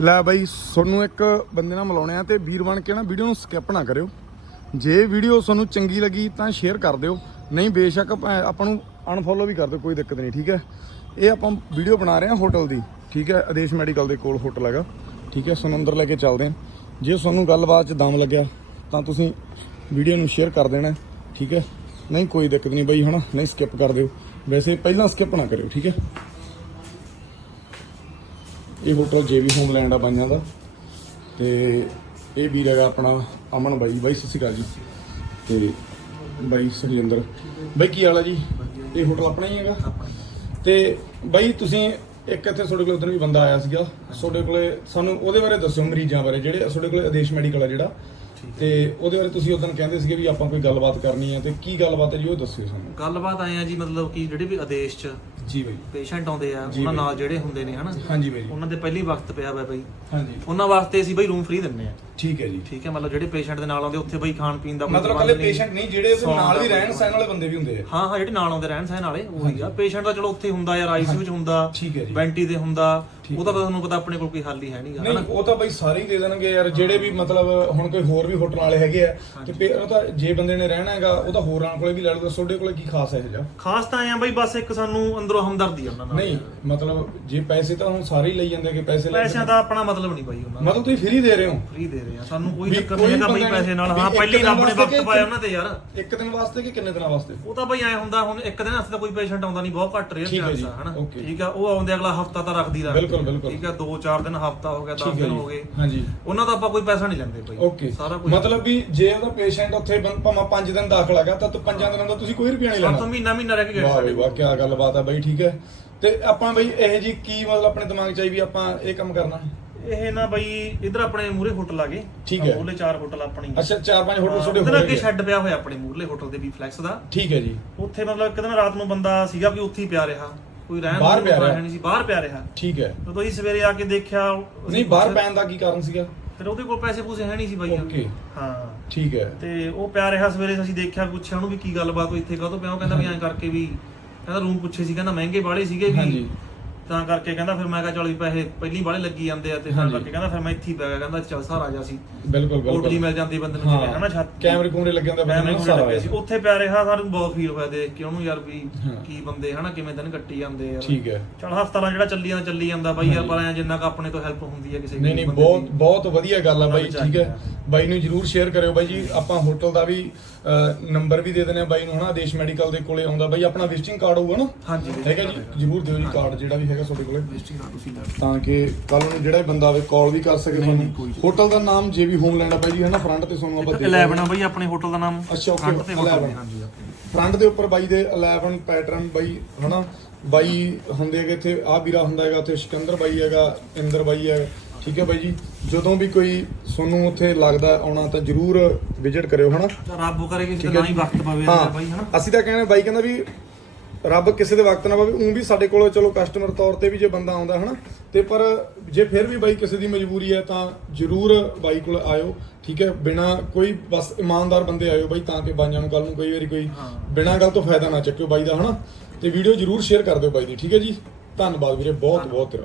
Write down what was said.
ਲੈ ਬਾਈ, ਤੁਹਾਨੂੰ ਇੱਕ ਬੰਦੇ ਨਾਲ ਮਿਲਾਉਣੇ ਆ ਤੇ ਵੀਰ ਬਣ ਕੇ ਨਾ ਵੀਡੀਓ ਨੂੰ ਸਕਿਪ ਨਾ ਕਰਿਓ। ਜੇ ਵੀਡੀਓ ਤੁਹਾਨੂੰ ਚੰਗੀ ਲੱਗੀ ਤਾਂ ਸ਼ੇਅਰ ਕਰ ਦਿਓ। ਨਹੀਂ ਬੇਸ਼ੱਕ ਆਪਾਂ ਨੂੰ ਅਨਫੋਲੋ ਵੀ ਕਰ ਦਿਓ, ਕੋਈ ਦਿੱਕਤ ਨਹੀਂ, ਠੀਕ ਹੈ? ਇਹ ਆਪਾਂ ਵੀਡੀਓ ਬਣਾ ਰਹੇ ਹਾਂ ਹੋਟਲ ਦੀ, ਠੀਕ ਹੈ? ਆਦੇਸ਼ ਮੈਡੀਕਲ ਦੇ ਕੋਲ ਹੋਟਲ ਹੈਗਾ, ਠੀਕ ਹੈ? ਤੁਹਾਨੂੰ ਅੰਦਰ ਲੈ ਕੇ ਚੱਲਦੇ ਹਾਂ। ਜੇ ਤੁਹਾਨੂੰ ਗੱਲਬਾਤ 'ਚ ਦਮ ਲੱਗਿਆ, ਤਾਂ ਤੁਸੀਂ ਵੀਡੀਓ ਨੂੰ ਸ਼ੇਅਰ ਕਰ ਦੇਣਾ, ਠੀਕ ਹੈ? ਨਹੀਂ, ਕੋਈ ਦਿੱਕਤ ਨਹੀਂ ਬਾਈ, ਹਨਾ? ਨਹੀਂ ਸਕਿਪ ਕਰ ਦਿਓ। ਵੈਸੇ ਪਹਿਲਾਂ ਸਕਿਪ ਨਾ ਕਰਿਓ, ਠੀਕ ਹੈ? ਇਹ ਹੋਟਲ ਜੇਵੀ ਹੋਮਲੈਂਡ ਆ ਬਾਈਆਂ ਦਾ। ਤੇ ਇਹ ਵੀਰ ਹੈਗਾ ਆਪਣਾ ਅਮਨ ਬਾਈ ਬਾਈ ਸਤਿ ਸ਼੍ਰੀ ਅਕਾਲ ਜੀ। ਤੇ ਬਾਈ ਸੁਖਜਿੰਦਰ ਬਾਈ, ਕੀ ਹਾਲ ਆ ਜੀ? ਇਹ ਹੋਟਲ ਆਪਣਾ ਹੀ ਹੈਗਾ? ਤੇ ਬਾਈ, ਤੁਸੀਂ ਇੱਕ ਇੱਥੇ ਤੁਹਾਡੇ ਕੋਲ ਉਦੋਂ ਵੀ ਬੰਦਾ ਆਇਆ ਸੀਗਾ। ਤੁਹਾਡੇ ਕੋਲੇ ਸਾਨੂੰ ਉਹਦੇ ਬਾਰੇ ਦੱਸਿਓ ਮਰੀਜ਼ਾਂ ਬਾਰੇ, ਜਿਹੜੇ ਤੁਹਾਡੇ ਕੋਲੇ ਆਦੇਸ਼ ਮੈਡੀਕਲ ਆ ਜਿਹੜਾ। ਤੇ ਉਹਦੇ ਬਾਰੇ ਤੁਸੀਂ ਉਦੋਂ ਕਹਿੰਦੇ ਸੀਗੇ ਵੀ ਆਪਾਂ ਕੋਈ ਗੱਲਬਾਤ ਕਰਨੀ ਹੈ ਤੇ ਕੀ ਗੱਲਬਾਤ ਹੈ ਜੀ, ਉਹ ਦੱਸਿਓ ਸਾਨੂੰ। ਗੱਲਬਾਤ ਆਏ ਆ ਜੀ, ਮਤਲਬ ਕਿ ਜਿਹੜੇ ਵੀ ਆਦੇਸ਼ ਚ ਜੀ ਬਾਈ। ਪੇਸ਼ੈਂਟ ਆਉਂਦੇ ਆ ਉਹਨਾਂ। ਨਾਲ ਜਿਹੜੇ ਹੁੰਦੇ ਨੇ ਹਨਾ? ਹਾਂਜੀ ਬਾਈ। ਉਹਨਾਂ ਦੇ ਪਹਿਲੀ ਵਕਤ ਪਿਆ ਵਾ ਬਈ। ਹਾਂਜੀ। ਉਹਨਾਂ ਵਾਸਤੇ ਅਸੀਂ ਬਈ ਰੂਮ ਫ੍ਰੀ ਦਿੰਨੇ ਆ। ਠੀਕ ਹੈ ਜੀ। ਠੀਕ ਹੈ ਮਤਲਬ ਜਿਹੜੇ ਪੇਸ਼ੈਂਟ ਦੇ ਨਾਲ ਆਉਂਦੇ ਉੱਥੇ ਬਈ ਖਾਣ ਪੀਣ ਦਾ ਕੋਈ ਮਤਲਬ ਪ੍ਰਬੰਧ ਕੱਲੇ ਨਹੀਂ। ਪੇਸ਼ੈਂਟ ਨਹੀਂ ਜਿਹੜੇ ਉਹਦੇ ਸੌਣ ਨਾਲ ਵੀ ਰਹਿਣ ਸਹਿਣ ਵਾਲੇ ਬੰਦੇ ਵੀ ਹੁੰਦੇ ਆ। ਹਾਂ ਹਾਂ ਜਿਹੜੇ ਨਾਲ ਆਉਂਦੇ ਰਹਿਣ ਸਹਿਣ ਵਾਲੇ ਉਹੀ ਆ। ਪੇਸ਼ੈਂਟ ਦਾ ਚਲੋ ਉੱਥੇ ਹੁੰਦਾ ਯਾਰ ਆਈਸੀ ਵਿੱਚ ਹੁੰਦਾ ਠੀਕ ਹੈ ਜੀ। ਵੈਂਟੀ ਤੇ ਹੁੰਦਾ ਠੀਕ ਉਹਦਾ ਤਾਂ ਤੁਹਾਨੂੰ ਪਤਾ ਆਪਣੇ ਕੋਲ ਕੋਈ ਹੱਲ ਹੀ ਹੈ ਨਹੀਂਗਾ ਨਹੀਂ ਹਨਾ? ਉਹ ਤਾਂ ਬਈ ਸਾਰੇ ਹੀ ਦੇ ਦੇਣਗੇ ਯਾਰ ਜਿਹੜੇ ਵੀ ਮਤਲਬ ਹੁਣ ਕੋਈ ਹੋਰ ਵੀ ਹੋਟਲ ਵਾਲੇ ਹੈਗੇ ਆ ਤੇ ਫਿਰ ਉਹ ਤਾਂ ਜੇ ਬੰਦੇ ਨੇ ਰਹਿਣਾ ਹੈਗਾ ਉਹ ਤਾਂ ਹੋਰਾਂ ਕੋਲੇ ਵੀ ਲੈ ਲਊਗਾ ਤੁਹਾਡੇ ਕੋਲੇ ਕੀ ਖਾਸ ਹੈ ਇਹ ਖਾਸ ਤਾਂ ਆਏ ਆ ਬਈ ਬਸ ਇੱਕ ਸਾਨੂੰ ਅੰਦਰੋਂ ਹਮਦਰਦੀ ਆ ਉਹਨਾਂ ਨਾਲ। ਨਹੀਂ ਮਤਲਬ ਜੇ ਪੈਸੇ ਤਾਂ ਹੁਣ ਸਾਰੇ ਹੀ ਲਈ ਜਾਂਦੇ ਕਿ ਪੈਸੇ ਲੈ ਪੈਸਿਆਂ ਦਾ ਆਪਣਾ ਮਤਲਬ ਨਹੀਂ ਬਈ ਉਹਨਾਂ ਦਾ। ਮਤਲਬ ਤੁਸੀਂ ਫ੍ਰੀ ਦੇ ਰਹੇ ਹੋ? ਫ੍ਰੀ ਦੇ ਰਹੇ ਆ। ਸਾਨੂੰ ਕੋਈ ਵੀ ਚੱਕਰ ਕੋਈ ਨਹੀਂ ਹੈਗਾ ਬਈ ਬੰਦਾ ਪੈਸੇ ਨਾਲ। ਹਾਂ ਇੱਕ ਪਹਿਲੀ ਦਿਨ ਰੱਬ ਨੇ ਵਾਸਤੇ ਵਕਤ ਕਿ- ਪਾਇਆ ਉਹਨਾਂ ਤੇ ਯਾਰ। ਇੱਕ ਦਿਨ ਵਾਸਤੇ ਕਿ ਕਿੰਨੇ ਦਿਨਾਂ ਵਾਸਤੇ? ਉਹ ਤਾਂ ਬਈ ਐ ਹੁੰਦਾ ਹੁਣ ਇੱਕ ਦਿਨ ਵਾਸਤੇ ਤਾਂ ਕੋਈ ਪੇਸ਼ੈਂਟ ਆਉਂਦਾ ਨਹੀਂ ਬਹੁਤ ਘੱਟ ਰਿਹਾ ਠੀਕ ਹੈ ਚਾਂਸ ਜੀ, ਆ ਹਨਾ? okay। ਠੀਕ ਆ ਉਹ ਆਉਂਦੇ ਅਗਲਾ ਹਫਤਾ ਤਾਂ ਰੱਖਦੀ ਰੱਖਦੀ ਬਿਲਕੁਲ, ਬਿਲਕੁਲ। ਠੀਕ ਆ 2-4 ਦਿਨ ਹਫਤਾ ਹੋ ਗਿਆ 10 ਠੀਕ ਹੈ ਦਿਨ ਹੋ ਗਏ। ਹਾਂਜੀ। ਉਹਨਾਂ ਦਾ ਆਪਾਂ ਕੋਈ ਪੈਸਾ ਨਹੀਂ ਲੈਂਦੇ ਬਈ। ਓਕੇ। ਸਾਰਾ ਕੁਝ ਮਤਲਬ ਵੀ ਜੇ ਉਹਦਾ ਪੇਸ਼ੈਂਟ ਉੱਥੇ ਬੰ- ਭਾਵੇਂ 5 ਦਿਨ ਦਾਖਲ ਹੈਗਾ ਤਾਂ ਤੂੰ 5 ਦਿਨਾਂ ਦਾ ਤੁਸੀਂ ਕੋਈ ਰੁਪਿਆ ਨਹੀਂ ਲੈਣਾ। ਮਹੀਨਾ ਮਹੀਨਾ ਰਹਿ ਕੇ ਗਏ ਵਾਹ ਸਾਡੇ ਬਈ ਵਾਹ ਕੀ ਗੱਲਬਾਤ ਆ ਬਈ ਠੀਕ ਹੈ। ਤੇ ਆਪਾਂ ਬਈ ਇਹ ਜੀ ਕੀ ਮਤਲਬ ਆਪਣੇ ਦਿਮਾਗ 'ਚ ਆਈ ਵੀ ਆਪਾਂ ਇਹ ਕੰਮ ਕਰਨਾ? ਇਹ ਨਾ ਬਈ ਇਧਰ ਆਪਣੇ ਮੂਰੇ ਹੋਟਲ ਆ ਗਏ। ਠੀਕ ਹੈ। ਮੂਲੇ ਚਾਰ ਹੋਟਲ ਆਪਣੀ ਅੱਛਾ ਚਾਰ ਪੰਜ ਹੋਟਲ ਤੁਹਾਡੇ ਹੋਰ ਅੱਗੇ ਆ? ਸ਼ੈੱਡ ਪਿਆ ਹੋਇਆ ਆਪਣੇ ਮੂਰਲੇ ਹੋਟਲ ਦੇ ਵੀ ਫਲੈਕਸ ਦਾ। ਠੀਕ ਹੈ ਜੀ। ਉੱਥੇ ਮਤਲਬ ਇੱਕ ਦਿਨ ਰਾਤ ਨੂੰ ਬੰਦਾ ਸੀਗਾ ਵੀ ਉੱਥੇ ਹੀ ਪਿਆ ਰਿਹਾ। ਕੋਈ ਰਹਿਣ ਬਾਹਰ ਨੂੰ ਪਿਆ ਰਿਹਾ? ਨਹੀਂ ਸੀ ਬਾਹਰ ਪਿਆ ਰਿਹਾ। ਠੀਕ ਹੈ। ਜਦੋਂ ਅਸੀਂ ਸਵੇਰੇ ਆ ਕੇ ਦੇਖਿਆ ਨਹੀਂ ਬਾਹਰ ਪੈਣ ਦਾ ਕੀ ਕਾਰਨ ਸੀਗਾ? ਫਿਰ ਉਹਦੇ ਕੋਲ ਪੈਸੇ ਪੂਸੇ ਹੈ ਨਹੀਂ ਸੀ ਬਾਈ। ਓਕੇ। ਹਾਂ। ਠੀਕ ਹੈ। ਤੇ ਉਹ ਪਿਆ ਰਿਹਾ ਸਵੇਰੇ ਅਸੀਂ ਦੇਖਿਆ ਪੁੱਛਿਆ ਉਹਨੂੰ ਵੀ ਕੀ ਗੱਲਬਾਤ ਹੋਈ ਇੱਥੇ ਕਾਹਤੋਂ ਪਿਆ ਉਹ ਕਹਿੰਦਾ ਵੀ ਐਂ ਕਰਕੇ ਵੀ ਕਹਿੰਦਾ ਰੂਮ ਪੁੱਛੇ ਸੀ ਕਹਿੰਦਾ ਮਹਿੰਗੇ ਬਾਲੇ ਸੀਗੇ ਵੀ। ਹਾਂਜੀ। ਤਾਂ ਕਰਕੇ ਕਹਿੰਦਾ ਫਿਰ ਮੈਂ ਕਿਹਾ ਚਲ ਵੀ ਪੈਸੇ ਪਹਿਲੀ ਬਾਲੇ ਲੱਗੀ ਜਾਂਦੇ ਆ ਤੇ ਤਾਂ। ਕਰਕੇ ਕਹਿੰਦਾ ਫਿਰ ਮੈਂ ਇੱਥੇ ਹੀ ਪੈ ਗਿਆ ਕਹਿੰਦਾ ਚੱਲ ਸਹਾਰਾ ਜਾ ਸੀ। ਬਿਲਕੁਲ ਬਿਲਕੁਲ। ਮਿਲ ਜਾਂਦੀ ਬੰਦੇ ਨੂੰ ਜਿਵੇਂ ਹਨਾ ਛੱਤ ਕੈਮਰੇ ਕੂਮਰੇ ਲੱਗੇ ਹੁੰਦੇ ਬੰਦੇ ਨੂੰ ਸਾਰਾ ਸੀ। ਉੱਥੇ ਪਿਆ ਰਿਹਾ ਸਾਨੂੰ ਬਹੁਤ ਫੀਲ ਹੋਇਆ ਦੇਖ ਕੇ ਉਹਨੂੰ ਯਾਰ ਵੀ ਹਾਂ। ਕੀ ਬੰਦੇ ਹਨਾ ਕਿਵੇਂ ਦਿਨ ਕੱਟੀ ਜਾਂਦੇ ਯਾਰ ਠੀਕ ਹੈ। ਚਲ ਹਫਤਾ ਜਿਹੜਾ ਚੱਲੀ ਜਾਂਦਾ ਚੱਲੀ ਜਾਂਦਾ ਬਾਈ ਯਾਰ ਪਰ ਜਿੰਨਾ ਕ ਆਪਣੇ ਤੋਂ ਹੈਲਪ ਹੁੰਦੀ ਹੈ ਕਿਸੇ ਨਹੀਂ ਨਹੀਂ ਬਹੁਤ। ਬਹੁਤ ਵਧੀਆ ਗੱਲ ਆ ਬਾਈ ਠੀਕ ਹੈ। ਬਾਈ ਨੂੰ ਜਰੂਰ ਸ਼ੇਅਰ ਕਰਿਓ ਬਾਈ ਜੀ ਆਪਾਂ ਹੋਟਲ ਦਾ ਵੀ ਨੰਬਰ ਵੀ ਦੇ ਦਿੰਦੇ ਆ ਬਾਈ ਨੂੰ ਹਨਾ ਆਦੇਸ਼ ਮੈਡੀਕਲ ਦੇ ਕੋਲੇ ਆਉਂਦਾ। ਬਾਈ ਆਪਣਾ ਵਿਜ਼ਿਟਿੰਗ ਕਾਰਡ ਹੋਊਗਾ ਨਾ? ਹਾਂਜੀ ਹੈਗਾ ਜੀ ਜਰੂਰ ਦਿਓ ਜੀ ਕਾਰਡ ਜਿਹੜਾ ਵੀ ਹੈਗਾ ਤੁਹਾਡੇ ਕੋਲੇ? ਤੁਸੀਂ ਲੈ ਤਾਂ ਕਿ ਕੱਲ ਨੂੰ ਜਿਹੜਾ ਵੀ ਬੰਦਾ ਆਵੇ ਕਾਲ ਵੀ ਕਰ ਸਕੇ ਤੁਹਾਨੂੰ। ਹੋਟਲ ਦਾ ਨਾਮ ਜੇਵੀ ਹੋਮਲੈਂਡ ਆ ਬਾਈ ਜੀ ਹਨਾ? ਫਰੰਟ ਤੇ ਤੁਹਾਨੂੰ ਆਪਾਂ ਦੇ 11 ਆ ਬਈ ਆਪਣੇ ਹੋਟਲ ਦਾ ਨਾਮ। ਅੱਛਾ, okay, front ਤੇ ਹੋਟਲ 11 ਹਾਂਜੀ ਫਰੰਟ ਦੇ ਉੱਪਰ ਬਾਈ ਦੇ 11 ਪੈਟਰਨ ਬਾਈ ਹਨਾ? ਬਾਈ ਹੁੰਦੇ ਹੈਗੇ ਇੱਥੇ ਆ ਵੀਰਾ ਹੁੰਦਾ ਹੈਗਾ ਉੱਥੇ ਸਿਕੰਦਰ ਬਾਈ ਹੈਗਾ ਇੰਦਰ ਬਾਈ ਹੈ ਠੀਕ ਹੈ ਬਾਈ ਜੀ? ਜਦੋਂ ਵੀ ਕੋਈ ਤੁਹਾਨੂੰ ਉੱਥੇ ਲੱਗਦਾ ਆਉਣਾ ਤਾਂ ਜਰੂਰ ਵਿਜ਼ਿਟ ਕਰਿਓ ਹਨਾ? ਤਾਂ ਰੱਬ ਕਰੇ ਕਿਸੇ ਦਾ ਹੈ ਨਾ ਹੀ। ਵਕਤ ਪਵੇ ਹਾਂ। ਬਾਈ ਹਨਾ? ਅਸੀਂ ਤਾਂ ਕਹਿੰਦੇ ਬਾਈ ਕਹਿੰਦਾ ਵੀ ਰੱਬ ਕਿਸੇ ਦੇ ਵਕਤ ਨਾ ਪਵੇ ਉਹ ਵੀ ਸਾਡੇ ਕੋਲ ਚਲੋ ਕਸਟਮਰ ਤੌਰ ਤੇ ਵੀ ਜੇ ਬੰਦਾ ਆਉਂਦਾ ਹਨਾ? ਤੇ ਪਰ ਜੇ ਫਿਰ ਵੀ ਬਾਈ ਕਿਸੇ ਦੀ ਮਜਬੂਰੀ ਹੈ ਤਾਂ ਜਰੂਰ ਬਾਈ ਕੋਲ ਆਇਓ ਠੀਕ ਹੈ? ਬਿਨਾ ਕੋਈ ਬਸ ਇਮਾਨਦਾਰ ਬੰਦੇ ਆਇਓ ਬਾਈ ਤਾਂ ਕਿ ਬਾਈਆਂ ਨੂੰ ਕੱਲ ਨੂੰ ਕਈ ਵਾਰੀ ਕੋਈ ਹਾਂ। ਬਿਨਾ ਗੱਲ ਤੋਂ ਫਾਇਦਾ ਨਾ ਚੱਕਿਓ ਬਾਈ ਦਾ ਹਨਾ? ਤੇ ਵੀਡੀਓ ਜਰੂਰ ਸ਼ੇਅਰ ਕਰ ਦਿਓ ਬਾਈ ਦੀ ਠੀਕ ਹੈ ਜੀ? ਧੰਨਵਾਦ ਵੀਰੇ ਬਹੁਤ ਬਹੁਤ ਤੇਰਾ।